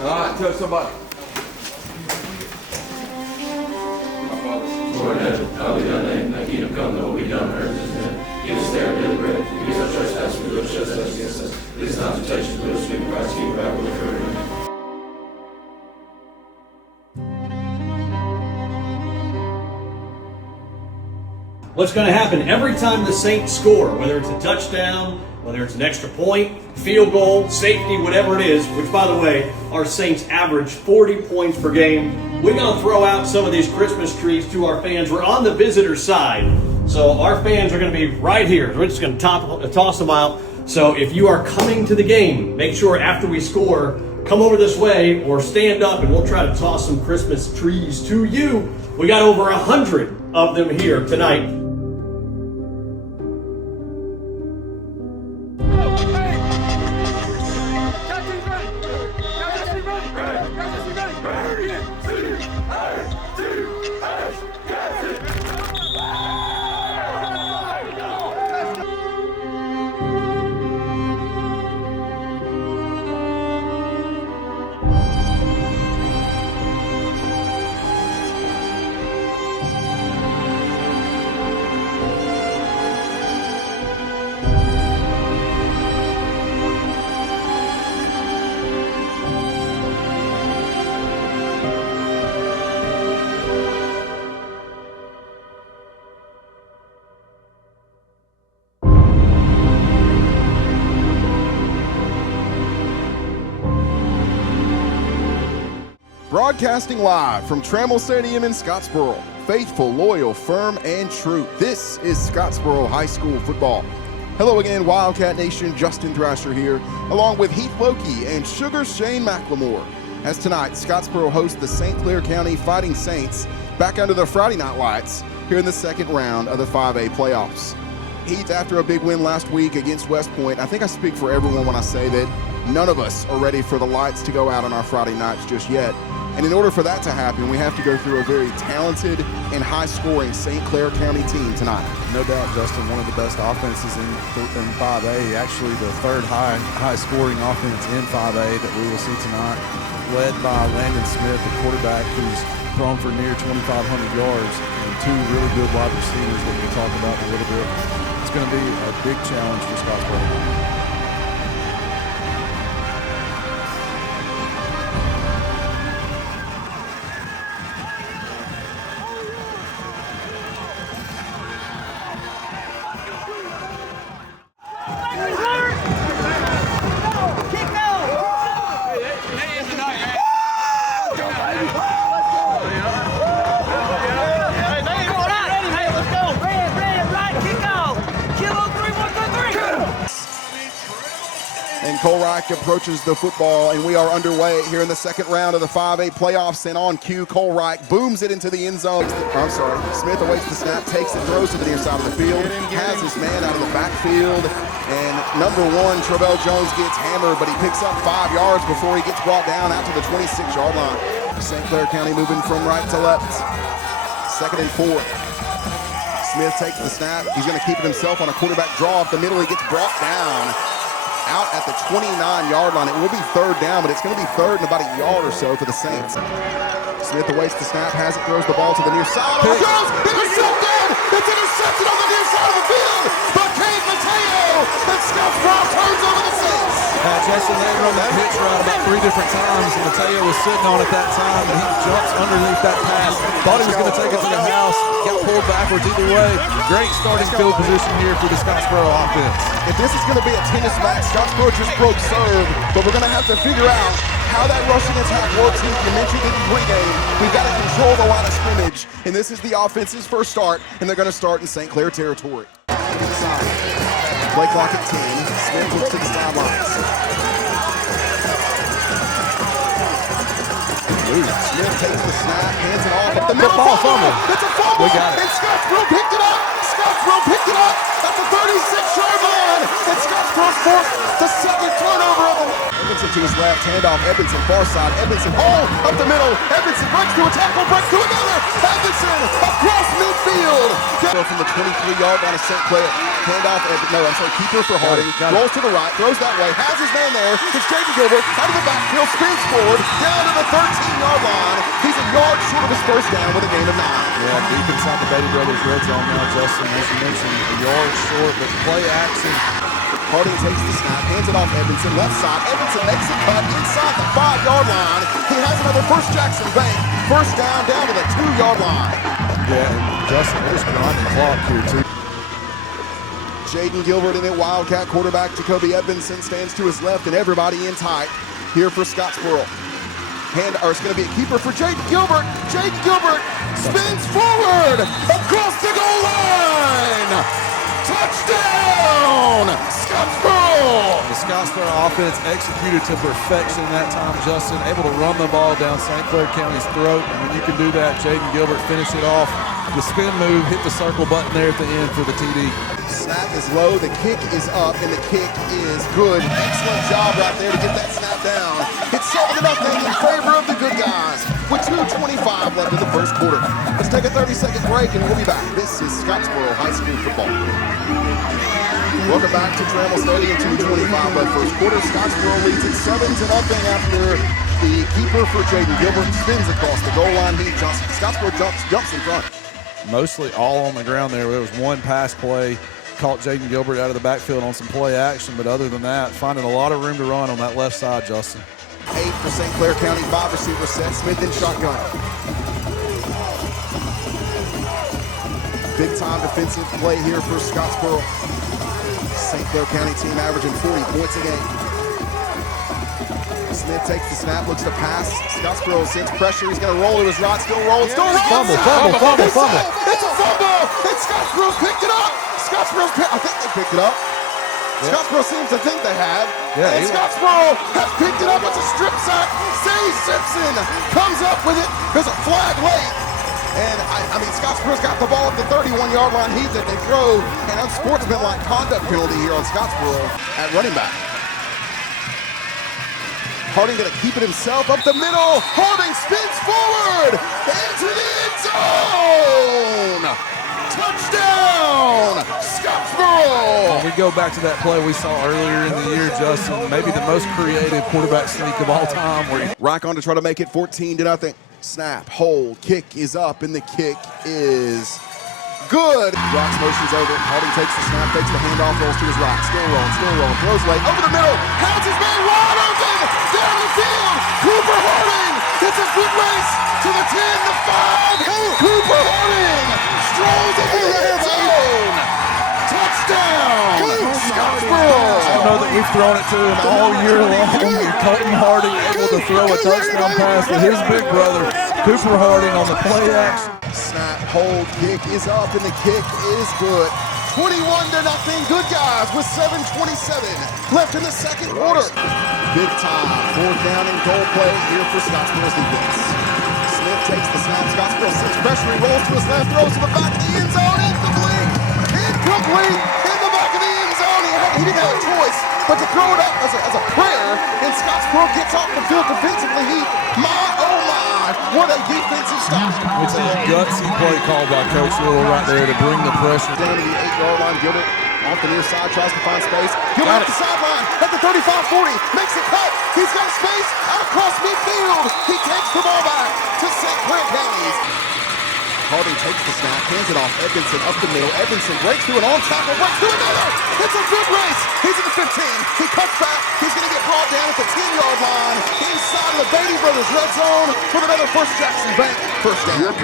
All right, tell somebody. Lord in heaven, hallowed be thy name. Thy kingdom come, thy will be done on earth as in heaven. Give us daily our daily bread. Forgive us our trespasses, we will trespass against us. Lead us not into temptation, but deliver us from evil. Christ, keep our will forever. What's going to happen every time the Saints score, whether it's a touchdown, whether it's an extra point, field goal, safety, whatever it is, which, by the way, our Saints average 40 points per game. We're going to throw out some of these Christmas trees to our fans. We're on the visitor side, so our fans are going to be right here. We're just going to toss them out. So if you are coming to the game, make sure after we score, come over this way or stand up and we'll try to toss some Christmas trees to you. We got over 100 of them here tonight. Broadcasting live from Trammell Stadium in Scottsboro. Faithful, loyal, firm, and true. This is Scottsboro High School football. Hello again, Wildcat Nation. Justin Thrasher here, along with Heath Loki and Sugar Shane McLemore. As tonight, Scottsboro hosts the St. Clair County Fighting Saints back under the Friday night lights here in the second round of the 5A playoffs. Heath, after a big win last week against West Point, I think I speak for everyone when I say that none of us are ready for the lights to go out on our Friday nights just yet. And in order for that to happen, we have to go through a very talented and high-scoring St. Clair County team tonight. No doubt, Justin, one of the best offenses in 5A, actually the third high-scoring offense in 5A that we will see tonight, led by Landon Smith, the quarterback who's thrown for near 2,500 yards, and two really good wide receivers that we'll talk about in a little bit. It's going to be a big challenge for Scottsboro. And Colreich approaches the football, and we are underway here in the second round of the 5A playoffs. And on cue, Colreich booms it into the end zone. Smith awaits the snap, takes it, throws to the near side of the field, has his man out of the backfield, and number one, Travell Jones gets hammered, but he picks up 5 yards before he gets brought down out to the 26-yard line. St. Clair County moving from right to left. 2nd and 4. Smith takes the snap. He's going to keep it himself on a quarterback draw up the middle. He gets brought down out at the 29-yard line. It will be third down, but it's going to be third and about a yard or so for the Saints. Smith awaits the snap, has it, throws the ball to the near side. It goes! Intercepted! It's intercepted on the near side of the field! But Cade Mateo and Scottsboro turns over the Saints! Justin, they run that pitch route about 3 different times, and Mateo was sitting on it that time, and he jumps underneath that pass. Thought he was going to take it to the house, got pulled backwards either way. Great starting field position here for the Scottsboro offense. If this is going to be a tennis match, Scottsboro just broke serve, but we're going to have to figure out how that rushing attack works. You mentioned it in pregame. We've got to control the line of scrimmage, and this is the offense's first start, and they're going to start in St. Clair territory. Inside. Play clock at 10. Smith looks to the sidelines. Smith takes the snap, hands it off at the middle. Fumble. It's a fumble. We got it. And Scottsboro picked it up. Scottsboro picked it up at the 36-yard line. And Scottsboro forced the second turnover of the night. Edmondson to his left, handoff. Edmondson far side. Edmondson up the middle. Edmondson breaks to a tackle, breaks to another. Edmondson across midfield. From the 23-yard line of St. Clair. Handoff, keeper for Harding. Got it. Rolls to the right, throws that way, has his man there. It's Jaden Gilbert out of the backfield, spins forward, down to the 13-yard line. He's a yard short of his first down with a gain of 9. Yeah, deep inside the Beatty Brothers red zone now, Justin. As you mentioned, a yard short, but play action. Harding takes the snap, hands it off Edmondson, left side. Edmondson makes a cut inside the 5-yard line. He has another First Jackson Bank. First down to the 2-yard line. Yeah, and Justin, they're just grinding the clock here, too. Jaden Gilbert in it, Wildcat quarterback Jacoby Edmondson stands to his left, and everybody in tight here for Scottsboro. It's going to be a keeper for Jaden Gilbert. Jaden Gilbert spins forward across the goal line. Touchdown, Scottsboro! The Scottsboro offense executed to perfection that time, Justin. Able to run the ball down St. Clair County's throat. And when you can do that, Jaden Gilbert finished it off. The spin move, hit the circle button there at the end for the TD. Snap is low, the kick is up, and the kick is good. Excellent job right there to get that snap down. It's 7-0 in favor of the good guys with 2:25 left in the first quarter. Let's take a 30-second break, and we'll be back. This is Scottsboro High School football. Welcome back to Trammell Stadium, 2:25 left first quarter. Scottsboro leads it 7-0 after the keeper for Jaden Gilbert spins across the goal line. Scottsboro jumps in front. Mostly all on the ground there. There was one pass play, caught Jaden Gilbert out of the backfield on some play action, but other than that, finding a lot of room to run on that left side, Justin. 8 for St. Clair County, 5 receiver set. Smith in shotgun. Big time defensive play here for Scottsboro. St. Clair County team averaging 40 points a game. Smith takes the snap, looks to pass. Scottsboro sends pressure. He's going to roll to his right, still rolling, still rolling. Fumble. It's a fumble. And Scottsboro's picked it up. I think they picked it up. Yeah. Scottsboro seems to think they have. Yeah, and Scottsboro has picked it up. It's a strip sack. Zay Simpson comes up with it. There's a flag late. And I mean, Scottsboro's got the ball at the 31-yard line. They throw an unsportsmanlike conduct penalty here on Scottsboro at running back. Harding going to keep it himself up the middle. Harding spins forward into the end zone. Touchdown, Scottsboro! We go back to that play we saw earlier in the year, Justin. Maybe the most creative quarterback sneak of all time. Rack on to try to make it 14-0. Snap, hold, kick is up, and the kick is good. Rock's motion's over. Harding takes the snap, takes the handoff, rolls to his right. Still rolling, throws late. Over the middle, has his man wide open, down the field. Cooper Harding, it's a good race to the 10, the 5. Cooper Harding strolls into the end zone. Touchdown, Scottsboro. I know that we've thrown it to him all year long. Colton Harding able to throw a touchdown pass to his big brother, Cooper Harding, on the play action. Snap, hold, kick is up, and the kick is good. 21-0, good guys with 7:27 left in the second quarter. Big time, 4th down and goal play here for Scottsboro's defense. Smith takes the snap, Scottsboro sends pressure, he rolls to his left, throws to the back of the end zone, incomplete, in the back of the end zone. He didn't have a choice but to throw it up as a prayer, and Scottsboro gets off the field defensively. What a defensive stop. It's a gutsy play call by Coach Little right there to bring the pressure. Down to the 8-yard line, Gilbert off the near side, tries to find space. Gilbert at the sideline, at the 35-40, makes a cut. He's got space out across midfield. He takes the ball back to St. Clair County. Harding takes the snap, hands it off. Edmondson up the middle. Edmondson breaks through an on-tackle, breaks through another. It's a good race. He's at the 15. He cuts back. He's going to get brought down at the 10-yard line inside of the Beatty Brothers red zone with another First Jackson Bank first down.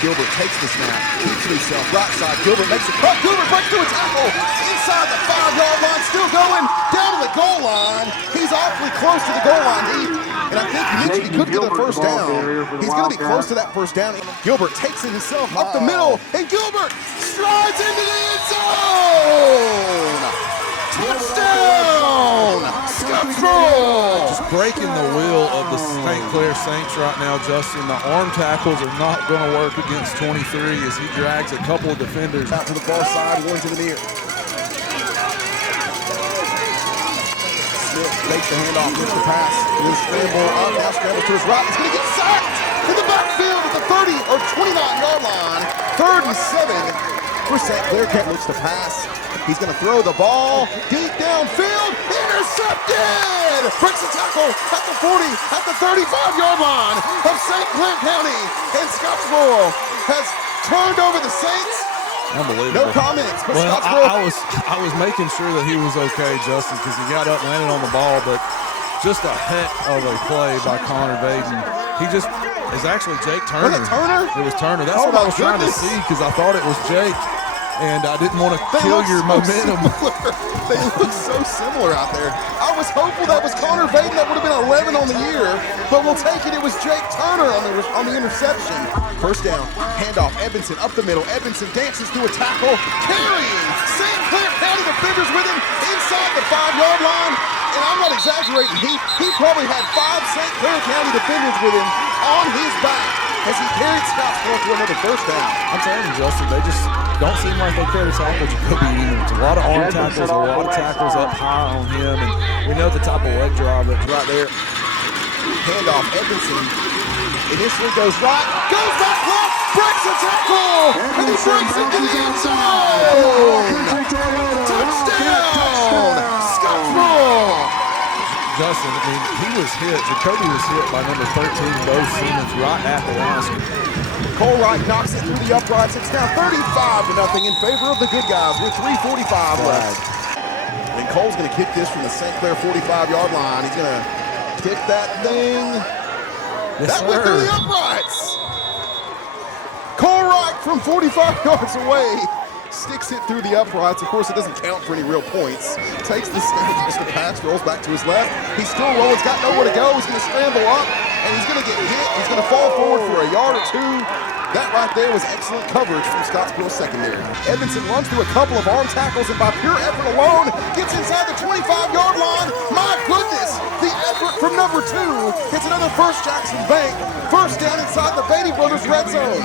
Gilbert takes the snap, keeps it himself, right side. Gilbert makes a cut. Gilbert breaks through a tackle inside the 5-yard line, still going down to the goal line. He's awfully close to the goal line. And I think you mentioned he could get the first down. He's going to be close to that first down. Gilbert takes it himself up the middle, and Gilbert strides into the end zone. Touchdown, Scottsboro! Just breaking the will of the St. Clair Saints right now, Justin. The arm tackles are not going to work against 23 as he drags a couple of defenders out to the far side, one to the near. Smith takes the handoff, lifts the pass, and then scramble up, now scrambles to his right. He's going to get sacked in the backfield at the 30 or 29-yard line. 3rd and 7. for St. Clair. Kent looks to pass. He's going to throw the ball deep downfield. Intercepted! Breaks a tackle at the 40, at the 35-yard line of St. Clair County. And Scottsboro has turned over the Saints. Unbelievable. No comments. But Well, Scottsboro. I was making sure that he was okay, Justin, because he got up, landed on the ball, but just a heck of a play by Connor Vaden. He just is actually Jake Turner. Was it Turner? It was Turner. That's Oh, what I my was trying to goodness. see, because I thought it was Jake, and I didn't want to They kill look your so momentum. similar. They look so similar out there. I was hopeful that was Connor Vaden. That would have been 11 on the year, but we'll take it. It was Jake Turner on the interception. First down, handoff, Edmondson up the middle. Edmondson dances through a tackle, carrying St. Clair County defenders with him inside the 5-yard line. And I'm not exaggerating. He probably had 5 St. Clair County defenders with him on his back as he carried Scottsboro to another first down. I'm telling you, Justin, they just don't seem like they care to tackle Jacoby anymore. It's a lot of arm tackles, a lot of tackles up high on him, and we know the type of leg drive that's Right there. Handoff, Edmondson initially goes right, goes back left, breaks a tackle, and he breaks into the end zone. Touchdown, Scottsboro. Justin, I mean, he was hit. Jacoby was hit by number 13, Bo Siemens, right at the line. Cole Wright knocks it through the uprights. It's now 35-0 in favor of the good guys with 3:45 left. And Cole's going to kick this from the St. Clair 45-yard line. He's going to kick that thing. Yes, That went through sir. the uprights. Cole Wright from 45 yards away sticks it through the uprights. Of course, it doesn't count for any real points. Takes the snap, just the pass, rolls back to his left. He's still rolling. He's got nowhere to go. He's going to scramble up, and he's going to get hit. He's going to fall forward for a yard or two. That right there was excellent coverage from Scottsboro secondary. Edmondson runs through a couple of arm tackles, and by pure effort alone, gets inside the 25-yard line. My goodness, the effort from number 2. It's another First Jackson Bank. First down inside the Beatty Brothers red zone.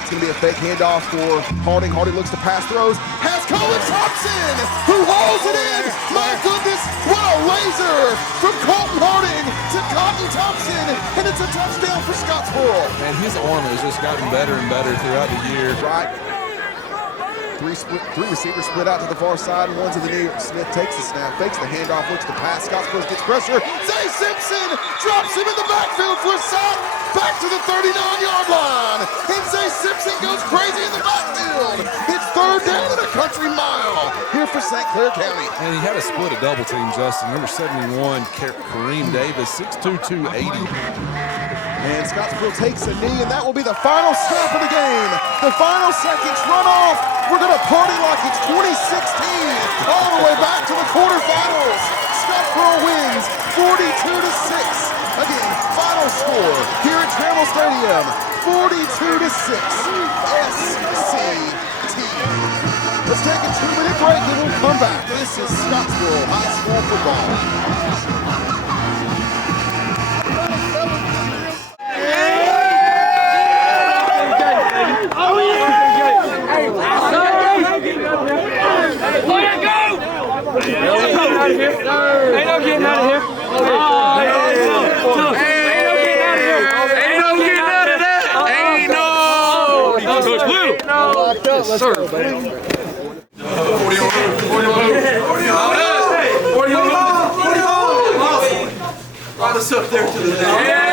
It's going to be a fake handoff for Harding. Harding looks to pass throws. Has Colin Thompson, who hauls it in. My goodness, what a laser from Colton Harding to Cotton Thompson. And it's a touchdown for Scottsboro. And his arm has just gotten better and better throughout the year. Right. Three receivers split out to the far side and one to the near. Smith takes the snap, fakes the handoff, looks to pass. Scottsboro gets pressure. Zay Simpson drops him in the backfield for a sack. Back to the 39-yard line. And Zay Simpson goes crazy in the backfield. It's third down and a country mile here for St. Clair County. And he had to split a double team, Justin. Number 71, Kareem Davis, 6'2", 280. And Scottsboro takes a knee, and that will be the final snap of the game. The final seconds run off. We're going to party like it's 2016, all the way back to the quarterfinals. Scottsboro wins 42-6. Again, final score here at Trammell Stadium, 42-6. SCT. Let's take a 2-minute break, and we'll come back. This is Scottsboro High School football. Ain't no getting out of here. Coach Blue. Yes, sir. 40 on. Brought us up there to the